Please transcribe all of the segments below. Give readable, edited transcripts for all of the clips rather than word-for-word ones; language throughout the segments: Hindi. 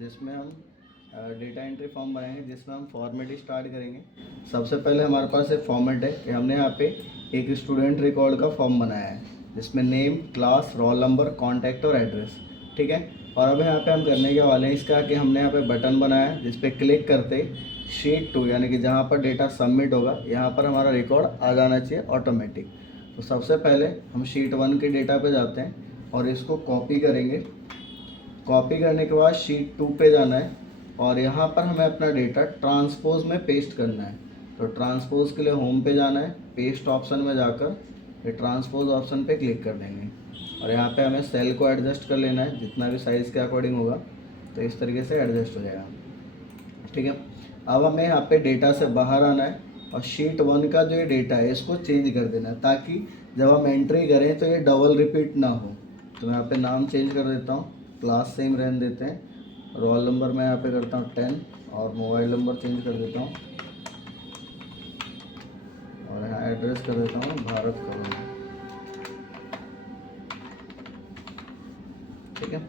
जिसमें हम डेटा एंट्री फॉर्म बनाएंगे, जिसमें हम फॉर्मेट स्टार्ट करेंगे। सबसे पहले हमारे पास एक फॉर्मेट है कि हमने यहाँ पे एक स्टूडेंट रिकॉर्ड का फॉर्म बनाया है, जिसमें name, class, roll number, contact और एड्रेस। ठीक है। और अब यहाँ पे हम करने के वाले हैं इसका कि हमने यहाँ पे बटन बनाया है, जिस पे क्लिक करते शीट 2 यानी कि जहाँ पर डेटा सबमिट होगा, यहाँ पर हमारा रिकॉर्ड आ जाना चाहिए ऑटोमेटिक। तो सबसे पहले हम शीट 1 के डेटा पे जाते हैं और इसको कॉपी करेंगे। कॉपी करने के बाद शीट 2 पे जाना है और यहाँ पर हमें अपना डेटा ट्रांसपोज में पेस्ट करना है। तो ट्रांसपोज के लिए होम पे जाना है, पेस्ट ऑप्शन में जाकर ये ट्रांसपोज ऑप्शन पे क्लिक कर देंगे और यहाँ पे हमें सेल को एडजस्ट कर लेना है, जितना भी साइज़ के अकॉर्डिंग होगा तो इस तरीके से एडजस्ट हो जाएगा। ठीक है। अब हमें यहाँ पे डेटा से बाहर आना है और शीट 1 का जो ये डेटा है इसको चेंज कर देना है, ताकि जब हम एंट्री करें तो ये डबल रिपीट ना हो। तो मैं यहाँ पे नाम चेंज कर देता हूँ, क्लास सेम रहने देते हैं, रोल नंबर मैं यहाँ पे करता हूँ 10 और मोबाइल नंबर चेंज कर देता हूँ और यहाँ एड्रेस कर देता हूँ भारत कॉलोनी। ठीक है।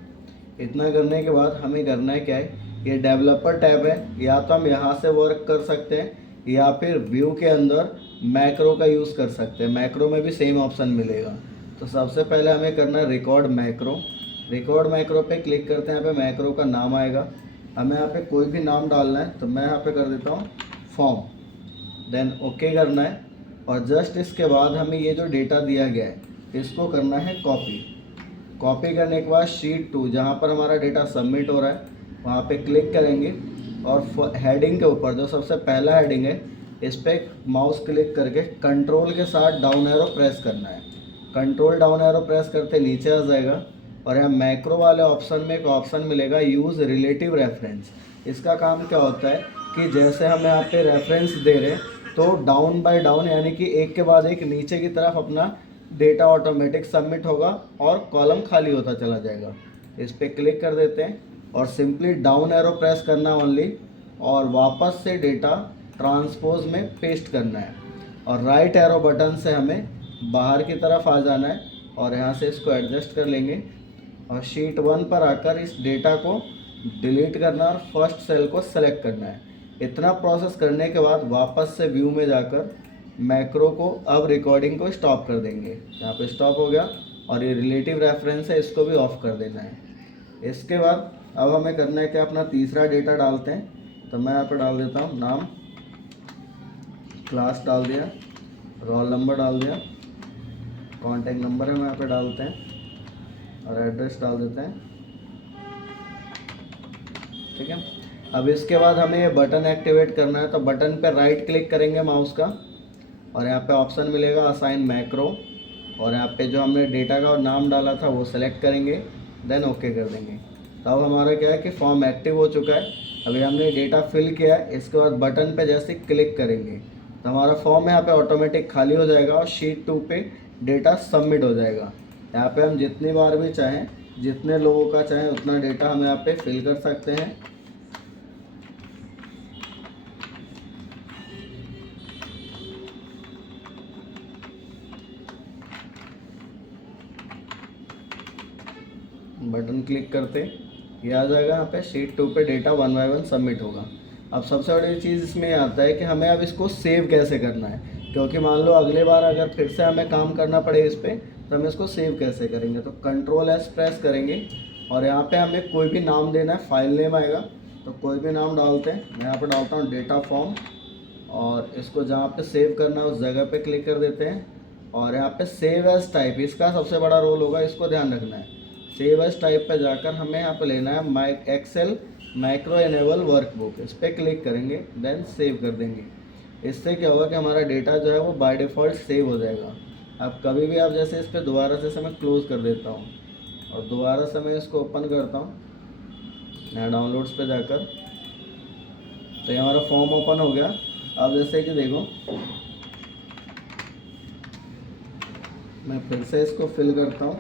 इतना करने के बाद हमें करना है क्या है, ये डेवलपर टैब है, या तो हम यहाँ से वर्क कर सकते हैं या फिर व्यू के अंदर मैक्रो का यूज़ कर सकते हैं। मैक्रो में भी सेम ऑप्शन मिलेगा। तो सबसे पहले हमें करना है रिकॉर्ड मैक्रो। रिकॉर्ड मैक्रो पे क्लिक करते हैं, यहाँ पे मैक्रो का नाम आएगा, हमें यहाँ पे कोई भी नाम डालना है। तो मैं यहाँ पे कर देता हूँ फॉर्म, देन ओके करना है और जस्ट इसके बाद हमें ये जो डेटा दिया गया है इसको करना है कॉपी। कॉपी करने के बाद शीट 2 जहाँ पर हमारा डेटा सबमिट हो रहा है वहाँ पे क्लिक करेंगे और हेडिंग के ऊपर जो सबसे पहला हेडिंग है इस पर माउस क्लिक करके कंट्रोल के साथ डाउन एरो प्रेस करना है। कंट्रोल डाउन एरो प्रेस करते नीचे आ जाएगा और यहाँ मैक्रो वाले ऑप्शन में एक ऑप्शन मिलेगा यूज़ रिलेटिव रेफरेंस। इसका काम क्या होता है कि जैसे हम यहाँ पे रेफरेंस दे रहे हैं तो डाउन बाय डाउन यानी कि एक के बाद एक नीचे की तरफ अपना डेटा ऑटोमेटिक सबमिट होगा और कॉलम खाली होता चला जाएगा। इस पर क्लिक कर देते हैं और सिंपली डाउन एरो प्रेस करना ओनली और वापस से डेटा ट्रांसपोज में पेस्ट करना है और राइट एरो बटन से हमें बाहर की तरफ आ जाना है और यहाँ से इसको एडजस्ट कर लेंगे और शीट 1 पर आकर इस डेटा को डिलीट करना और फर्स्ट सेल को सेलेक्ट करना है। इतना प्रोसेस करने के बाद वापस से व्यू में जाकर मैक्रो को अब रिकॉर्डिंग को स्टॉप कर देंगे। यहाँ पे स्टॉप हो गया और ये रिलेटिव रेफरेंस है, इसको भी ऑफ कर देना है। इसके बाद अब हमें करना है कि अपना तीसरा डेटा डालते हैं। तो मैं यहाँ पे डाल देता हूँ नाम, क्लास डाल दिया, रोल नंबर डाल दिया, कॉन्टैक्ट नंबर है मैं यहाँ पे डालते हैं और एड्रेस डाल देते हैं। ठीक है। अब इसके बाद हमें ये बटन एक्टिवेट करना है। तो बटन पे राइट क्लिक करेंगे माउस का और यहाँ पे ऑप्शन मिलेगा असाइन मैक्रो और यहाँ पे जो हमने डेटा का नाम डाला था वो सेलेक्ट करेंगे, देन ओके कर देंगे। तो अब हमारा क्या है कि फॉर्म एक्टिव हो चुका है। अभी हमने डेटा फिल किया है, इसके बाद बटन पे जैसे क्लिक करेंगे तो हमारा फॉर्म यहाँ पे ऑटोमेटिक खाली हो जाएगा और शीट 2 पे डेटा सबमिट हो जाएगा। यहाँ पे हम जितनी बार भी चाहें, जितने लोगों का चाहें उतना डेटा हम यहाँ पे फिल कर सकते हैं। बटन क्लिक करते ये आ जाएगा, यहाँ पे शीट 2 पे डेटा 1 बाय 1 सबमिट होगा। अब सबसे बड़ी चीज़ इसमें ये आता है कि हमें अब इसको सेव कैसे करना है, क्योंकि मान लो अगली बार अगर फिर से हमें काम करना पड़े इस पर तो हम इसको सेव कैसे करेंगे। तो कंट्रोल एस प्रेस करेंगे और यहाँ पे हमें कोई भी नाम देना है, फाइल नेम आएगा तो कोई भी नाम डालते हैं। मैं यहाँ पर डालता हूँ डेटा फॉर्म और इसको जहाँ पे सेव करना है उस जगह पे क्लिक कर देते हैं और यहाँ पे सेव एज टाइप, इसका सबसे बड़ा रोल होगा, इसको ध्यान रखना है। सेव एज टाइप पे जाकर हमें यहाँ पे लेना है एक्सेल मैक्रो इनेबल वर्कबुक, इस पर क्लिक करेंगे, देन सेव कर देंगे। इससे क्या होगा कि हमारा डेटा जो है वो बाय डिफ़ॉल्ट सेव हो जाएगा। अब कभी भी आप जैसे इस पर दोबारा से मैं क्लोज़ कर देता हूँ और दोबारा से मैं इसको ओपन करता हूँ यहाँ डाउनलोड्स पे जाकर, तो ये हमारा फॉर्म ओपन हो गया। अब जैसे कि देखो मैं फिर से इसको फिल करता हूँ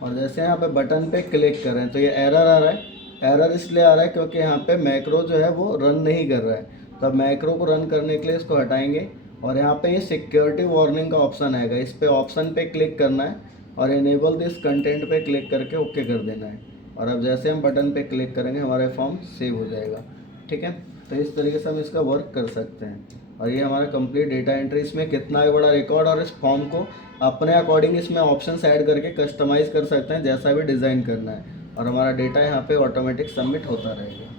और जैसे यहाँ पे बटन पे क्लिक करें तो ये एरर आ रहा है। एरर इसलिए आ रहा है क्योंकि यहाँ पे मैक्रो जो है वो रन नहीं कर रहा है। तो अब मैक्रो को रन करने के लिए इसको हटाएंगे और यहाँ पे ये सिक्योरिटी वार्निंग का ऑप्शन आएगा, इस पे ऑप्शन पे क्लिक करना है और इनेबल दिस कंटेंट पे क्लिक करके ओके कर देना है। और अब जैसे हम बटन पे क्लिक करेंगे हमारा फॉर्म सेव हो जाएगा। ठीक है, तो इस तरीके से हम इसका वर्क कर सकते हैं। और ये हमारा कंप्लीट डेटा एंट्री, इसमें कितना भी बड़ा रिकॉर्ड, और इस फॉर्म को अपने अकॉर्डिंग इसमें ऑप्शंस ऐड करके कस्टमाइज़ कर सकते हैं जैसा भी डिज़ाइन करना है, और हमारा डेटा यहाँ पे ऑटोमेटिक सबमिट होता रहेगा।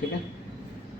ठीक है।